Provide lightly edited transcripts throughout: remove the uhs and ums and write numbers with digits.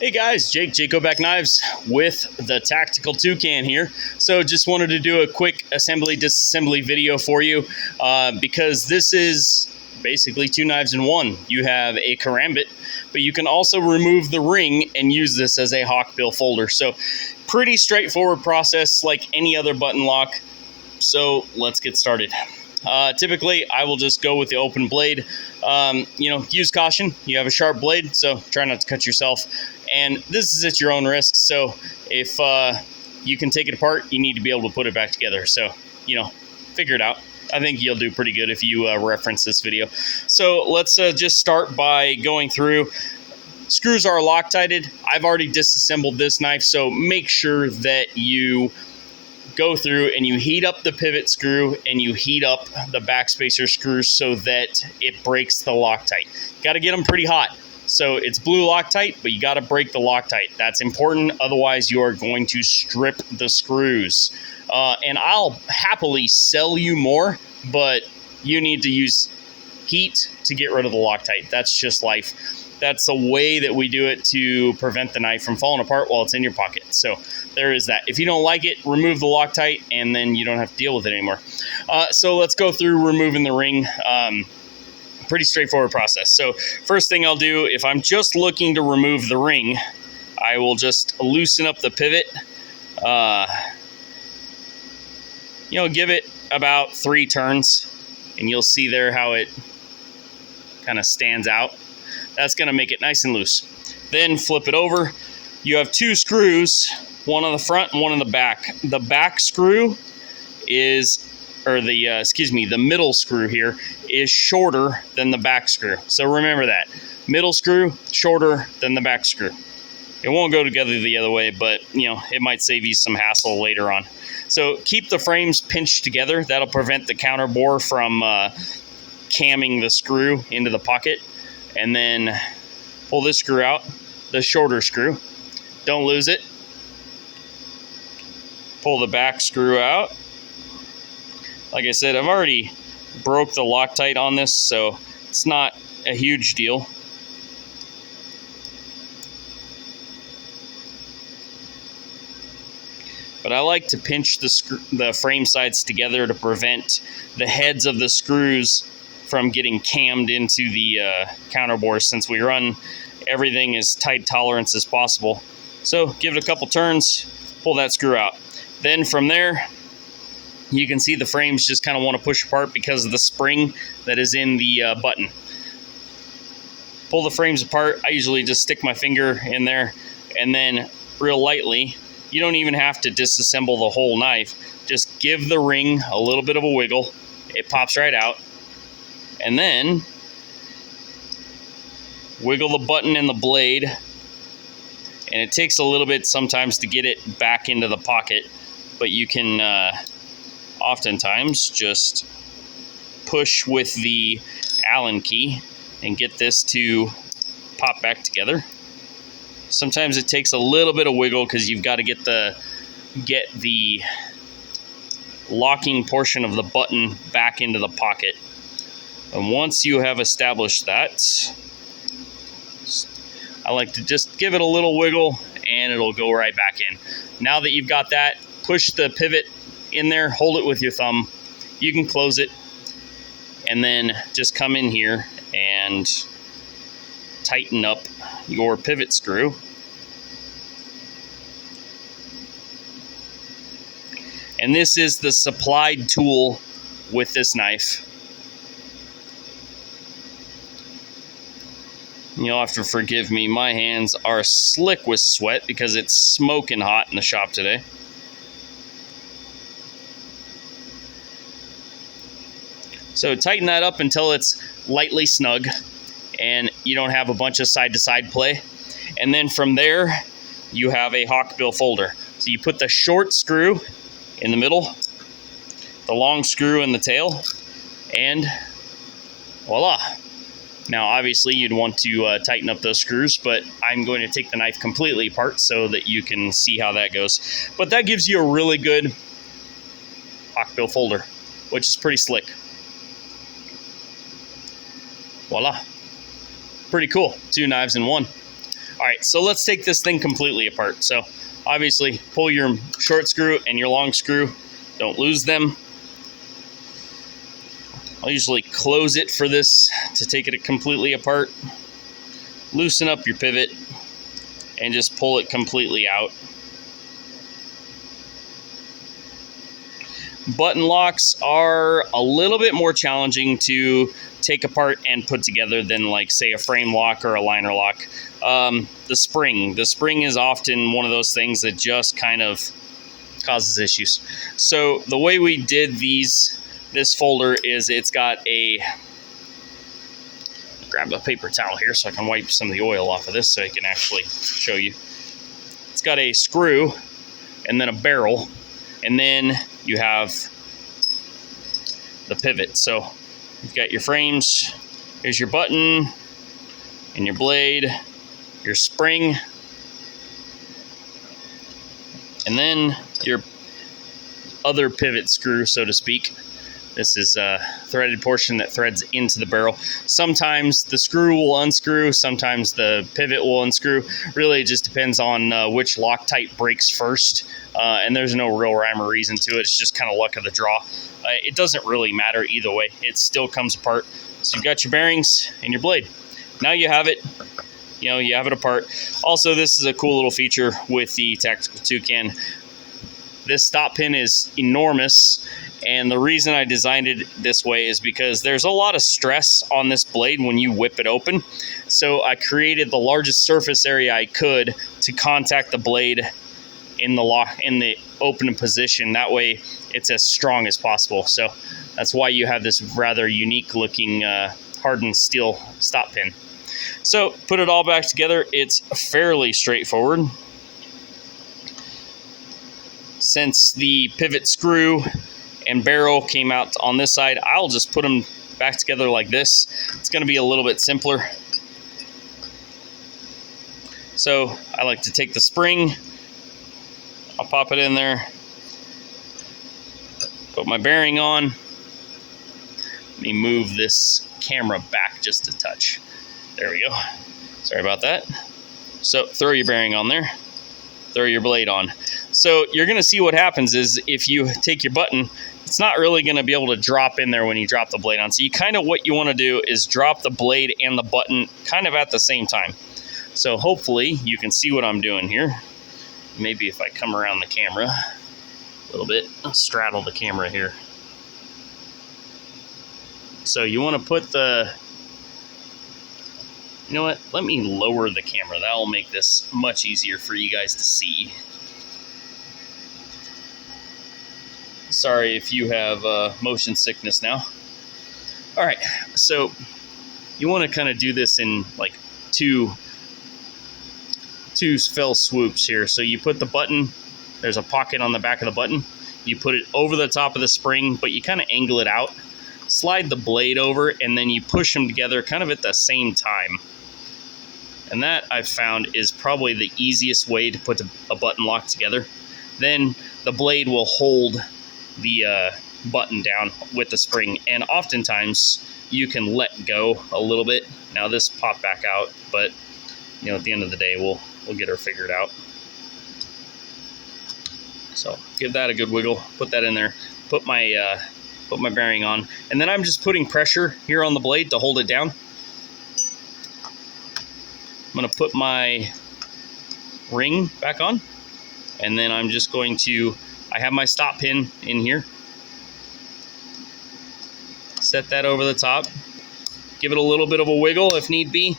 Hey guys, Jake Back Knives with the Tactical Toucan here. So just wanted to do a quick assembly disassembly video for you because this is basically two knives in one. You have a karambit, but you can also remove the ring and use this as a hawkbill folder. So pretty straightforward process like any other button lock. So let's get started. Typically, I will just go with the open blade. Use caution. You have a sharp blade, so try not to cut yourself. And this is at your own risk, so if you can take it apart, you need to be able to put it back together. So, figure it out. I think you'll do pretty good if you reference this video. So let's just start by going through. Screws are Loctited. I've already disassembled this knife, so make sure that you go through and you heat up the pivot screw and you heat up the backspacer screws so that it breaks the Loctite. Got to get them pretty hot. So it's blue Loctite, but you got to break the Loctite. That's important. Otherwise, you are going to strip the screws. And I'll happily sell you more, but you need to use heat to get rid of the Loctite. That's just life. That's the way that we do it to prevent the knife from falling apart while it's in your pocket. So there is that. If you don't like it, remove the Loctite, and then you don't have to deal with it anymore. So let's go through removing the ring. Pretty straightforward process. So first thing I'll do, if I'm just looking to remove the ring, I will just loosen up the pivot. Give it about 3 turns, and you'll see there how it kind of stands out. That's going to make it nice and loose. Then flip it over. You have 2 screws, one on the front and one on the back. The back screw is, the middle screw here is shorter than the back screw. So remember that. Middle screw, shorter than the back screw. It won't go together the other way, but it might save you some hassle later on. So keep the frames pinched together. That'll prevent the counter bore from camming the screw into the pocket. And then pull this screw out, the shorter screw. Don't lose it. Pull the back screw out. Like I said, I've already broke the Loctite on this, so it's not a huge deal. But I like to pinch the frame sides together to prevent the heads of the screws from getting cammed into the counter bore, since we run everything as tight tolerance as possible. So give it a couple turns, pull that screw out. Then from there, you can see the frames just kind of want to push apart because of the spring that is in the button. Pull the frames apart. I usually just stick my finger in there and then real lightly. You don't even have to disassemble the whole knife. Just give the ring a little bit of a wiggle. It pops right out. And then wiggle the button and the blade. And it takes a little bit sometimes to get it back into the pocket, but you can oftentimes just push with the Allen key and get this to pop back together. Sometimes it takes a little bit of wiggle because you've got to get the locking portion of the button back into the pocket. And once you have established that, I like to just give it a little wiggle and it'll go right back in. Now that you've got that, push the pivot in there, hold it with your thumb. You can close it and then just come in here and tighten up your pivot screw. And this is the supplied tool with this knife. You'll have to forgive me. My hands are slick with sweat because it's smoking hot in the shop today. So tighten that up until it's lightly snug and you don't have a bunch of side-to-side play. And then from there, you have a hawkbill folder. So you put the short screw in the middle, the long screw in the tail, and voila. Now, obviously, you'd want to tighten up those screws, but I'm going to take the knife completely apart so that you can see how that goes. But that gives you a really good hawkbill folder, which is pretty slick. Voila. Pretty cool. 2 knives in one. All right, so let's take this thing completely apart. So obviously pull your short screw and your long screw. Don't lose them. I'll usually close it for this to take it completely apart. Loosen up your pivot and just pull it completely out. Button locks are a little bit more challenging to take apart and put together than, like, say, a frame lock or a liner lock. The spring is often one of those things that just kind of causes issues. So the way we did this folder is it's got a, grab a paper towel here so I can wipe some of the oil off of this so I can actually show you. It's got a screw and then a barrel, and then you have the pivot. So you've got your frames, here's your button and your blade, your spring, and then your other pivot screw, so to speak. This is a threaded portion that threads into the barrel. Sometimes the screw will unscrew, sometimes the pivot will unscrew. Really, it just depends on which Loctite breaks first, and there's no real rhyme or reason to it. It's just kind of luck of the draw. It doesn't really matter either way. It still comes apart. So you've got your bearings and your blade. Now you have it. You have it apart. Also, this is a cool little feature with the Tactical Toucan. This stop pin is enormous, and the reason I designed it this way is because there's a lot of stress on this blade when you whip it open. So I created the largest surface area I could to contact the blade in the open position. That way it's as strong as possible. So that's why you have this rather unique looking hardened steel stop pin. So put it all back together. It's fairly straightforward. Since the pivot screw and barrel came out on this side, I'll just put them back together like this. It's going to be a little bit simpler. So I like to take the spring, I'll pop it in there, put my bearing on. Let me move this camera back just a touch. There we go. Sorry about that. So throw your bearing on there, throw your blade on. So you're going to see what happens is if you take your button, it's not really going to be able to drop in there when you drop the blade on. So what you want to do is drop the blade and the button kind of at the same time. So hopefully you can see what I'm doing here. Maybe if I come around the camera a little bit, I'll straddle the camera here. So you want to put the, you know what, let me lower the camera. That will make this much easier for you guys to see. Sorry if you have motion sickness now. All right, so you want to kind of do this in like two fell swoops here. So you put the button, there's a pocket on the back of the button. You put it over the top of the spring, but you kind of angle it out. Slide the blade over, and then you push them together kind of at the same time. And that, I've found, is probably the easiest way to put a button lock together. Then the blade will hold the button down with the spring, and oftentimes you can let go a little bit. Now this popped back out, but at the end of the day we'll get her figured out. So give that a good wiggle, put that in there, put my bearing on, and then I'm just putting pressure here on the blade to hold it down. I'm going to put my ring back on, and then I'm just going to, I have my stop pin in here. Set that over the top. Give it a little bit of a wiggle if need be.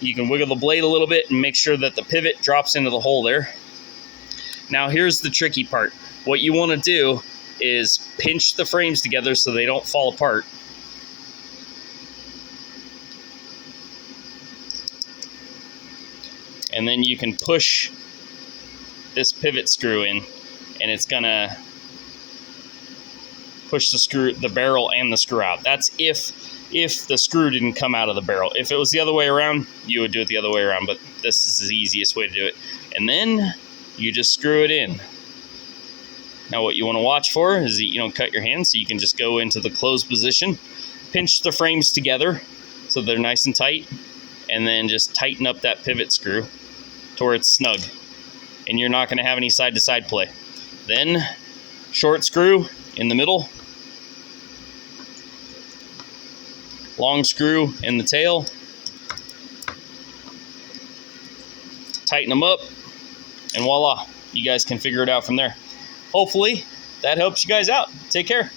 You can wiggle the blade a little bit and make sure that the pivot drops into the hole there. Now here's the tricky part. What you want to do is pinch the frames together so they don't fall apart. And then you can push this pivot screw in, and it's gonna push the barrel and the screw out. That's if the screw didn't come out of the barrel. If it was the other way around, you would do it the other way around, but this is the easiest way to do it. And then you just screw it in. Now what you want to watch for is that you don't cut your hand, so you can just go into the closed position, pinch the frames together so they're nice and tight, and then just tighten up that pivot screw to where it's snug, and you're not going to have any side-to-side play. Then short screw in the middle, long screw in the tail, tighten them up, and voila, you guys can figure it out from there. Hopefully that helps you guys out. Take care.